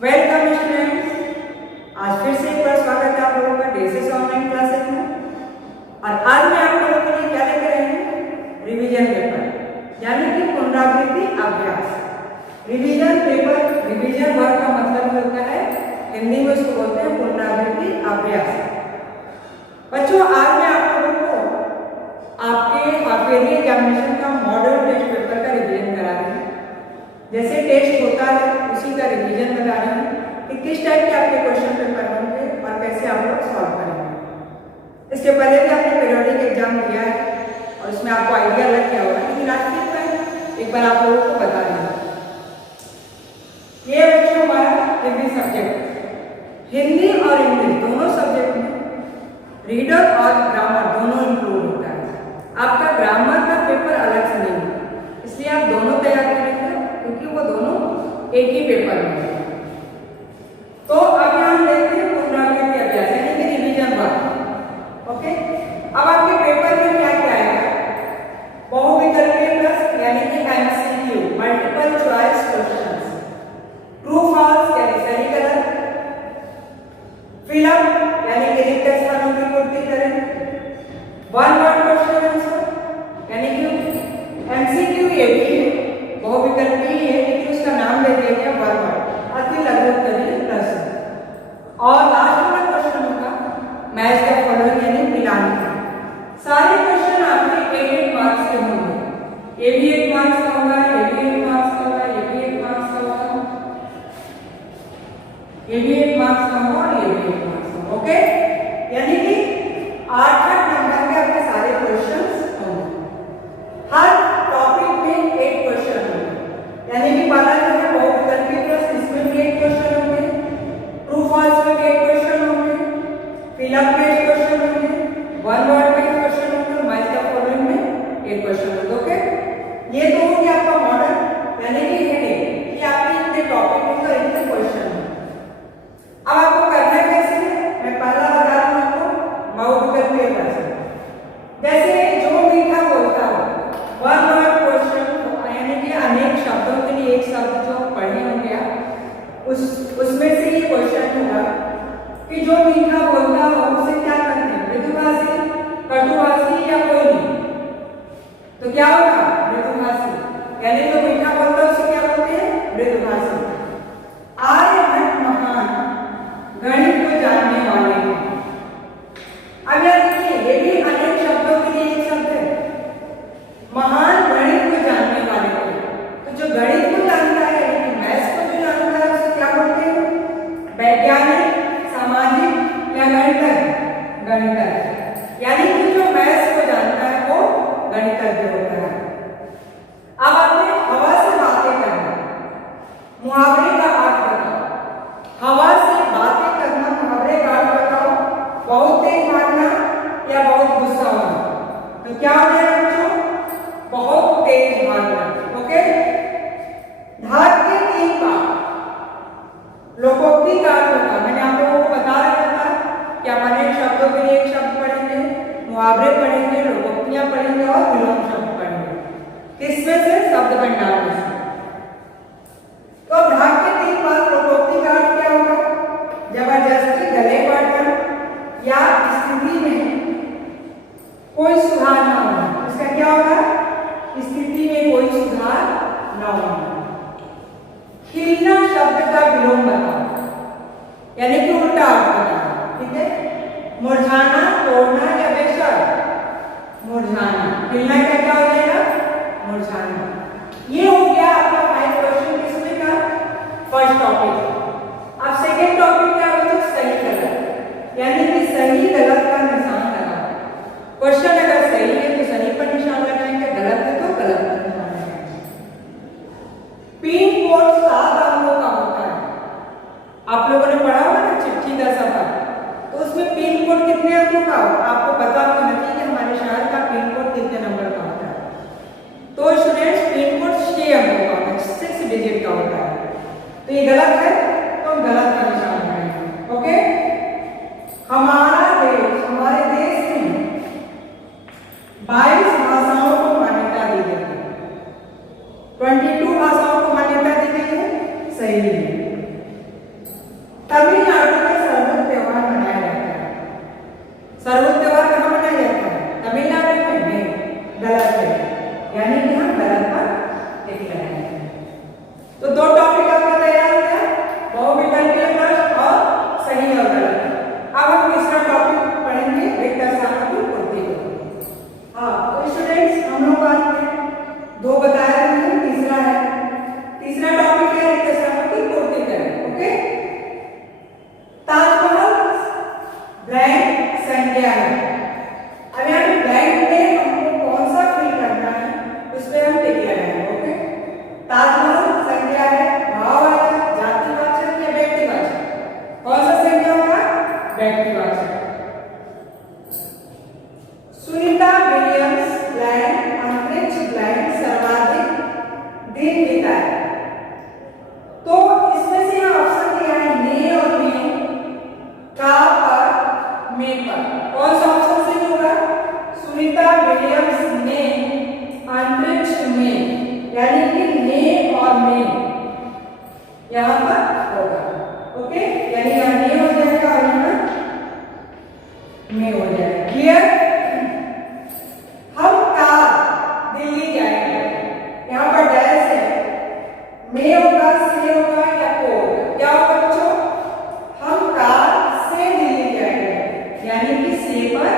Welcome students, आज फिर से एक बार स्वागत है आप लोगों का डेसिस ऑनलाइन क्लासेस में। और आज मैं आप लोगों के लिए क्या लेकर आई हूँ, रिवीजन पेपर यानी कि पुनरावृत्ति अभ्यास। रिवीजन पेपर, रिवीजन वर्क का मतलब होता है, हिंदी में उसको बोलते हैं पुनरावृत्ति अभ्यास। बच्चों, आज मैं आप लोगों को आपके हाफ ईयरली एग्जामिनेशन का मॉडल टेस्ट पेपर का रिवीजन करा रही हूँ। जैसे टेस्ट होता है उसी का रिवीजन बता रही हूँ कि किस टाइप के आपके क्वेश्चन पेपर होंगे और कैसे आप लोग सॉल्व करेंगे। इसके पहले भी आपने पीरियोडिक एग्जाम दिया है और उसमें आपको आइडिया लग गया होगा, लेकिन आज फिर मैं एक बार आप लोगों को बता रही हूँ। ये बच्चों हमारा हिंदी सब्जेक्ट, हिंदी और इंग्लिश दोनों सब्जेक्ट में रीडर और ग्रामर दोनों इंक्लूड होता है। आपका ग्रामर का पेपर अलग से नहीं होता, इसलिए आप दोनों तैयार करेंगे क्योंकि वो दोनों एक ही पेपर में है। तो अब हम देखते हैं पुनरावृत्ति अभ्यास यानी कि रिवीजन वर्क। ओके, अब आपके पेपर में क्या क्या आएगा, बहुविकल्पीय प्रश्न यानी कि MCQ, multiple choice questions, true false यानी सही गलत, फिल अप यानी कि रिक्त स्थानों की पूर्ति करें, वन वर्ड क्वेश्चन आंसर यानी कि एमसीक्यू ये भी है, बहुविकल्पीय है लेकिन उसका नाम दे दिया गया वन वर्ड, अति लघु उत्तरीय प्रश्न। और लास्ट वाला क्वेश्चन होगा मैच द फॉलोइंग यानी मिलान। सारे क्वेश्चन आपके 8 मार्क्स के होंगे, ये भी 1 मार्क्स का होगा, ये भी 1 मार्क्स का होगा, ये भी 1 मार्क्स का होगा, ये भी 1 मार्क्स का होगा और ये भी 1 मार्क्स का। ओके, यानी कि 8 नंबर के आपके सारे क्वेश्चंस होंगे। हर टॉपिक में एक क्वेश्चन होंगे, यानी कि पहला जो है बहुविकल्पीय प्रश्न, इसमें भी एक क्वेश्चन होंगे, ट्रू फॉल्स में भी एक क्वेश्चन होंगे, फिल अप में एक क्वेश्चन होंगे, वन वर्ड में एक क्वेश्चन होंगे, मैच द फॉलोइंग में एक क्वेश्चन होंगे। ओके, ये तो हो गया आपका मॉडल यानी कि हेडिंग कि आपके इतने टॉपिक होंगे और इतने क्वेश्चन होंगे। अब आपको करना कैसे है, मैं पहला बता रहा हूं आपको, बहुविकल्पीय प्रश्न। जैसे जो मीठा बोलता हो, वन वर्ड क्वेश्चन यानी कि अनेक शब्दों के लिए एक शब्द जो पढ़े होंगे आप, उसमें से ये क्वेश्चन होगा कि जो मीठा बोलता हो उसे क्या कहते हैं, मृदुभाषी, कटुभाषी या कोई नहीं। तो क्या होगा, मृदुभाषी, यानी जो मीठा बोलता है उसे क्या बोलते हैं, मृदुभाषी। आर्यभट्ट महान गणित को जानने वाले हैं। अब यार देखिए, ये भी अनेक शब्दों के लिए एक शब्द है, महान गणित को जानने वाले हैं। तो जो गणित को जानता है यानी कि मैथ्स को जो जानता है उसे क्या बोलते हैं, वैज्ञानिक, सामाजिक या गणितज्ञ, गणितज्ञ। यानी कि जो मैथ्स को जानता है वो गणितज्ञ होता है। अब आपने हवा से बातें करना, मुहावरे का अर्थ बताओ। हवा से बातें करना, मुहावरे का अर्थ बताओ। बहुत तेज भागना या बहुत गुस्सा होना, तो क्या हो जाएगा बच्चों, बहुत तेज भागना। ओके, धातु के 3 पार्ट, लोकोक्ति का अर्थ होता, मैंने आप लोगों को बता रखा था कि आप अनेक शब्दों के लिए एक शब्द पढ़ेंगे, मुहावरे पढ़ेंगे, लोकोक्तियां पढ़ेंगे और विलोम शब्द पढ़ेंगे। किसमें से, शब्द भंडार में से। तो धातु के 3 पार्ट, लोकोक्ति का अर्थ क्या होगा, जबरदस्ती गले काटना या स्थिति में कोई सुधार न होना, इसका क्या होगा, स्थिति में कोई सुधार न होना। खिलना शब्द का विलोम बताओ यानी कि उल्टा अर्थ बताओ, ठीक है। मुरझाना, तोड़ना या बेशर्त, मुरझाना। खिलना का क्या हो जाएगा, मुरझाना। ये हो गया आपका 5 क्वेश्चन किसमें का, फर्स्ट टॉपिक। अब सेकेंड टॉपिक क्या होगा, सही गलत, यानी कि सही गलत का निशान लगाओ। क्वेश्चन अगर सही है तो सही पर निशान लगाएंगे, गलत है तो गलत पर निशान लगाएंगे। पिन कोड 7 अंकों का होता है, आप लोगों ने पढ़ा होगा ना चिट्ठी का सफर, तो उसमें पिन कोड कितने अंकों का हो, आपको पता होना चाहिए कि हमारे शहर का पिन कोड कितने नंबर का होता है। तो स्टूडेंट्स, पिन कोड 6 अंकों का होता है, 6 डिजिट का होता है, तो ये गलत है तो गलत का निशान लगाएंगे। ओके, हमारा देश, हमारे देश में 22 भाषाओं को मान्यता दी गई है, 22 भाषाओं को मान्यता दी गई है, सही है। दिन बिताए। तो इसमें से यहाँ ऑप्शन दिया है ने और में, का पर, में पर। कौन सा ऑप्शन सही होगा? सुनीता विलियम्स ने अंतरिक्ष में, यानी कि ने और में यहाँ पर होगा। ओके, यानी यहाँ ने हो जाएगा और यहाँ में हो जाएगा। क्लियर? हम कार दिल्ली जाएंगे, यहाँ पर डैश है, में होगा, से होगा या को होगा? क्या होगा बच्चों? हम कार से दिल्ली जाएंगे, यानी कि से पर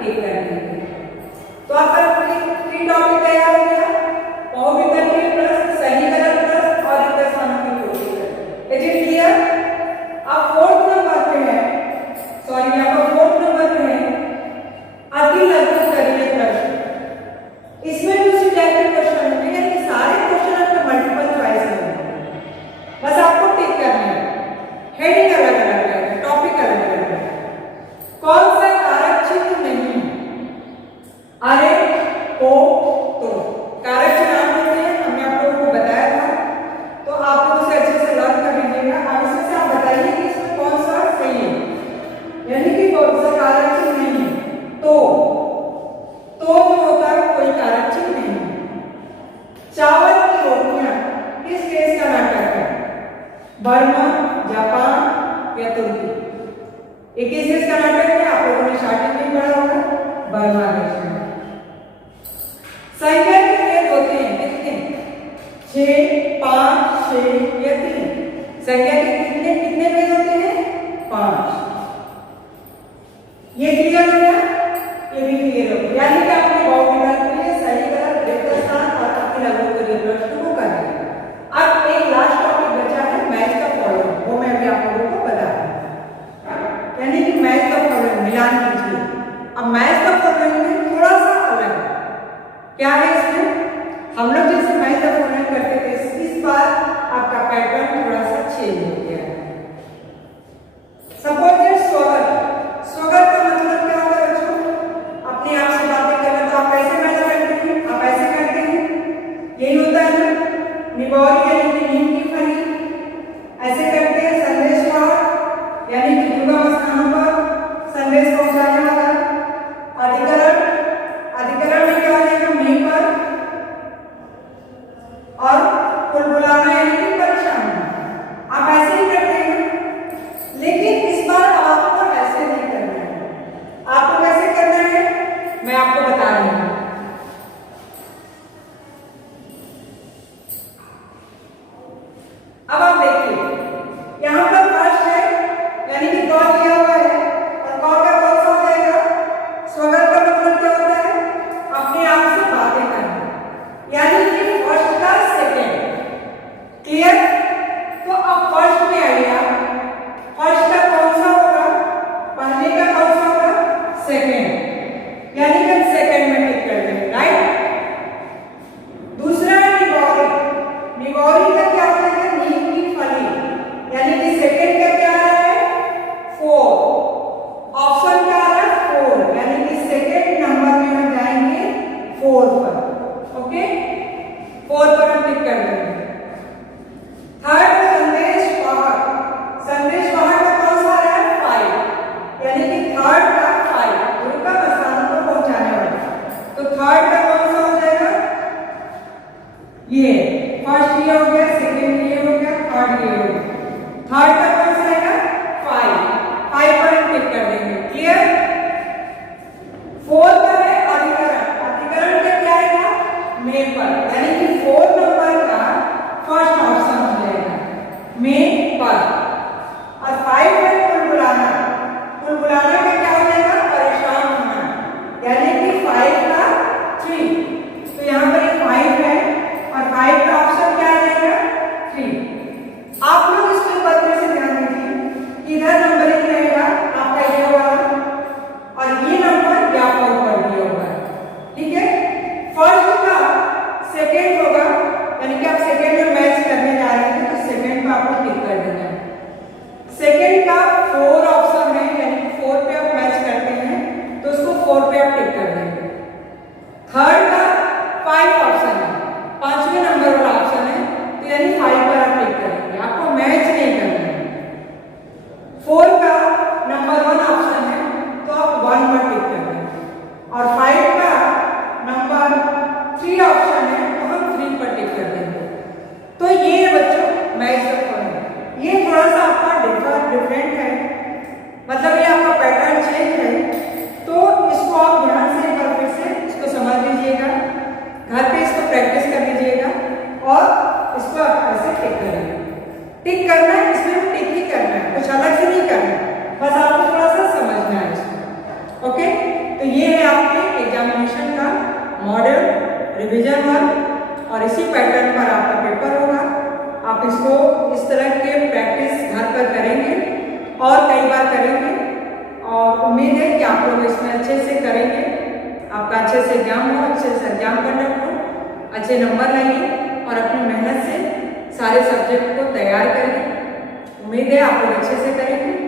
टिक कर देंगे। तो आपका थ्री टॉपिक तैयार हो गया। बहुविकल्पी प्रश्न, सही गलत प्रश्न और एक स्थानों की कोटि प्रश्न। Is it clear? अब फोर्थ नंबर पे है, सॉरी यहाँ पर फोर्थ नंबर पे है अति लघु करिए प्रश्न। इसमें भी उसी टाइप के क्वेश्चन होंगे, यानी सारे क्वेश्चन आपके मल्टीपल चॉइस में होंगे। बस आपको टिक करना है। हेडिंग अलग अलग है, टॉपिक अलग अलग है। कौन सा कारक चिन्ह नहीं? अरे, ओ, तो कारक चिन्ह नाम होते हैं, हमने आप लोगों को बताया था, तो आप लोग उसे अच्छे से लर्न कर लीजिएगा। अब इसमें से आप बताइए कि इसमें कौन सा सही है, यानी कि कौन सा कारक चिन्ह नहीं है। तो जो होता है कोई कारक चिन्ह नहीं है। चावल की रोटियां किस देश का नाटक है? बर्मा, जापान या तुर्की? ये किस देश का नाटक है? आप लोगों ने स्टार्टिंग में पढ़ा होगा, बर्मा देश में। संख्या के भेद होते हैं कितने? 6, 5, 6 या 3? संख्या के कितने कितने भेद होते हैं? 5। ये क्लियर हो गया? ये भी क्लियर हो गया। यानी कि आपने बहुविकल्प के लिए सही गलत रिक्त स्थान और अति लघु करिए प्रश्न को कर लिया। अब एक लास्ट टॉपिक बचा है मैच द फॉलोइंग, वो मैं अभी आप लोगों को बता दूं, यानी कि मैच द फॉलोइंग मिलान कीजिए। अब मैच द फॉलोइंग में थोड़ा सा अलग है। क्या है इसमें? हम लोग जैसे मैच द फॉलोइंग करते थे, इस बार आपका पैटर्न थोड़ा सा चेंज हो गया है। सपोज स्वागत, स्वागत का मतलब क्या होता है बच्चों? अपने आप से बातें करना। तो आप कैसे मैच करते हैं? आप ऐसे करते हैं, यही होता है ना, निगौरी यानी कि नीम की फली, ऐसे करते हैं। संदेश वाहक यानी कि दुर्गम स्थानों पर संदेश पहुंचाने वाला। अधिकरण, अधिकरण में क्या हो जाएगा? में पर। और कुल बुलाना यानी कि परेशान होना। आप ऐसे ही करते हैं, लेकिन इस बार आपको ऐसे नहीं करना है। आपको कैसे करना है मैं आपको बता रही हूं। अब आप देखिए, यहां पर फर्स्ट है, यानी कि कॉल किया हुआ है, और कॉल का कौन सा हो जाएगा? स्वागत का मतलब क्या होता है? अपने आप से बातें करना, यानी कि फर्स्ट का सेकंड। क्लियर? तो अब फर्स्ट में आइए, फर्स्ट का कौन सा होगा? पहले का कौन सा होगा? सेकंड, यानी कि हम सेकंड में टिक कर देंगे, राइट? दूसरा है निगौरी, निगौरी का क्या हो जाएगा? नीम की फली, यानी कि सेकंड का क्या आ रहा है? 4। ऑप्शन क्या आ रहा है? 4, यानी कि सेकंड नंबर में हम जाएंगे 4 पर। ओके, 4 पर हम टिक कर देंगे। थर्ड संदेश वाहक, संदेश वाहक का कौन सा आ रहा है? 5, यानी कि थर्ड का 5 दुर्गम स्थानों को पहुंचाने वाला। तो थर्ड का कौन सा हो जाएगा? ये फर्स्ट ये हो गया, सेकंड ये हो गया, थर्ड ये हो गया। थर्ड का कौन सा आएगा? 5 पर हम टिक कर देंगे। क्लियर? फोर्थ का है अधिकरण, अधिकरण का क्या आएगा? में पर, यानी कि 4 नंबर का फर्स्ट ऑप्शन हो जाएगा में पर। और 5 है कुल बुलाना, कुल बुलाना का क्या हो जाएगा? परेशान होना, यानी कि 5 का 3। तो यहाँ पर एक 5 है और 5 का ऑप्शन क्या आ जाएगा? 3। आप लोग इसके बदले से ध्यान दीजिए, इधर नंबरिंग रहेगा आपका ये वाला, और ये नंबर यहाँ पर ऊपर दिया होगा। ठीक है? फर्स्ट का सेकंड होगा, यानी कि आप सेकंड में मैच करने जा रहे हैं, तो सेकंड पे आपको टिक कर देना है। सेकंड का 4 ऑप्शन है, यानी कि 4 पे आप मैच करते हैं, तो उसको 4 पे आप टिक कर देंगे। थर्ड का 5 ऑप्शन है, 5वें नंबर वाला ऑप्शन है, आप इसको इस तरह के प्रैक्टिस घर पर करेंगे और कई बार करेंगे और उम्मीद है कि आप लोग इसमें अच्छे से करेंगे, आपका अच्छे से एग्जाम हो, अच्छे से एग्जाम कंडक्ट हो, अच्छे नंबर लाइए और अपनी मेहनत से सारे सब्जेक्ट को तैयार करेंगे। उम्मीद है आप लोग अच्छे से करेंगे।